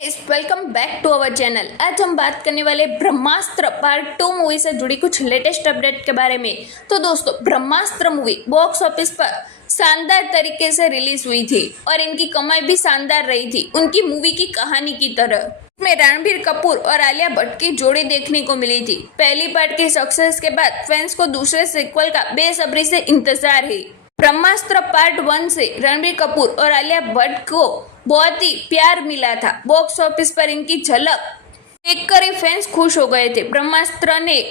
Welcome back to our channel. आज हम बात करने वाले ब्रह्मास्त्र पार्ट 2 मूवी से जुड़ी कुछ लेटेस्ट अपडेट के बारे में। तो दोस्तों, ब्रह्मास्त्र मूवी बॉक्स ऑफिस पर शानदार तरीके से रिलीज हुई थी और इनकी कमाई भी शानदार रही थी, उनकी मूवी की कहानी की तरह। इसमें रणबीर कपूर और आलिया भट्ट की जोड़ी देखने को मिली थी। पहली पार्ट के सक्सेस के बाद फैंस को दूसरे सीक्वल का बेसब्री से इंतजार है। ब्रह्मास्त्र पार्ट 1 से रणबीर कपूर और आलिया भट्ट को बहुत ही प्यार मिला था। बॉक्स ऑफिस पर इनकी झलक देखकर ही फैंस खुश हो गए थे। ब्रह्मास्त्र ने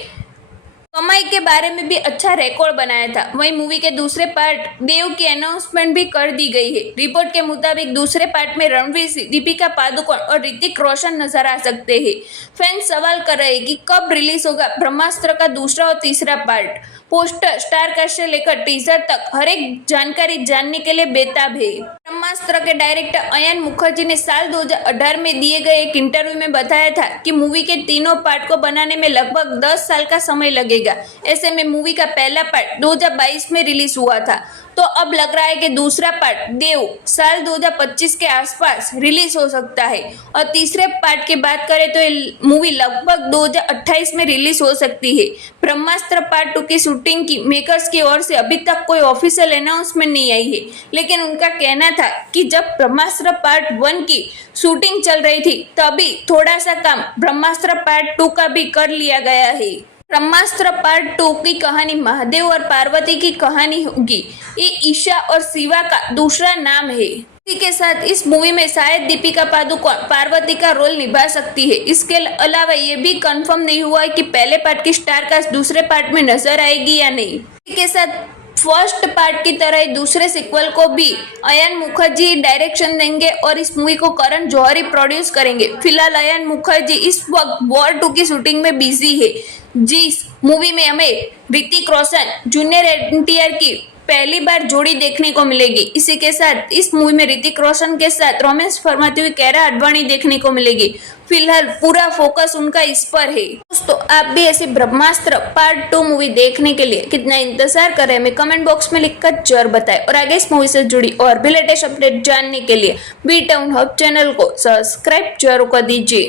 कमाई के बारे में भी अच्छा रिकॉर्ड बनाया था। वहीं मूवी के दूसरे पार्ट देव की अनाउंसमेंट भी कर दी गई है। रिपोर्ट के मुताबिक दूसरे पार्ट में रणवीर सिंह, दीपिका पादुकोण और ऋतिक रोशन नजर आ सकते हैं। फैंस सवाल कर रहे हैं कि कब रिलीज होगा ब्रह्मास्त्र का दूसरा और तीसरा पार्ट। पोस्टर, स्टार कास्ट से लेकर टीजर तक हर एक जानकारी जानने के लिए बेताब है। ब्रह्मास्त्र के डायरेक्टर अयन मुखर्जी ने साल 2018 में दिए गए एक इंटरव्यू में बताया था कि मूवी के तीनों पार्ट को बनाने में लगभग 10 साल का समय लगेगा। ऐसे में मूवी का पहला पार्ट 2022 में रिलीज हुआ था, तो अब लग रहा है कि दूसरा पार्ट देव साल 2025 के आसपास रिलीज हो सकता है और तीसरे पार्ट की बात करें तो ये मूवी लगभग 2028 में रिलीज हो सकती है। ब्रह्मास्त्र पार्ट 2 की शूटिंग की मेकर्स की ओर से अभी तक कोई ऑफिशियल अनाउंसमेंट नहीं आई है, लेकिन उनका कहना था कि जब ब्रह्मास्त्र पार्ट 1 की शूटिंग चल रही थी तभी थोड़ा सा काम ब्रह्मास्त्र पार्ट 2 का भी कर लिया गया है। ब्रह्मास्त्र पार्ट 2 की कहानी महादेव और पार्वती की कहानी होगी। ये ईशा और शिवा का दूसरा नाम है। इसी के साथ इस मूवी में शायद दीपिका पादुकोण पार्वती का रोल निभा सकती है। इसके अलावा ये भी कंफर्म नहीं हुआ है कि पहले पार्ट की स्टार कास्ट दूसरे पार्ट में नजर आएगी या नहीं। इसी के साथ फर्स्ट पार्ट की तरह दूसरे सीक्वल को भी अयन मुखर्जी डायरेक्शन देंगे और इस मूवी को करण जौहर प्रोड्यूस करेंगे। फिलहाल अयन मुखर्जी इस वक्त वॉर 2 की शूटिंग में बिजी है। जिस मूवी में हमें ऋतिक रोशन, जूनियर एनटीआर की पहली बार जोड़ी देखने को मिलेगी। इसी के साथ इस मूवी में ऋतिक रोशन के साथ रोमांस फरमाती हुई कियारा आडवाणी देखने को मिलेगी। फिलहाल पूरा फोकस उनका इस पर है। दोस्तों, आप भी ऐसी ब्रह्मास्त्र पार्ट 2 मूवी देखने के लिए कितना इंतजार कर रहे हैं, हमें कमेंट बॉक्स में लिखकर जरूर बताएं। और आगे इस मूवी से जुड़ी और भी लेटेस्ट अपडेट जानने के लिए बी टाउन हब चैनल को सब्सक्राइब जरूर कर दीजिए।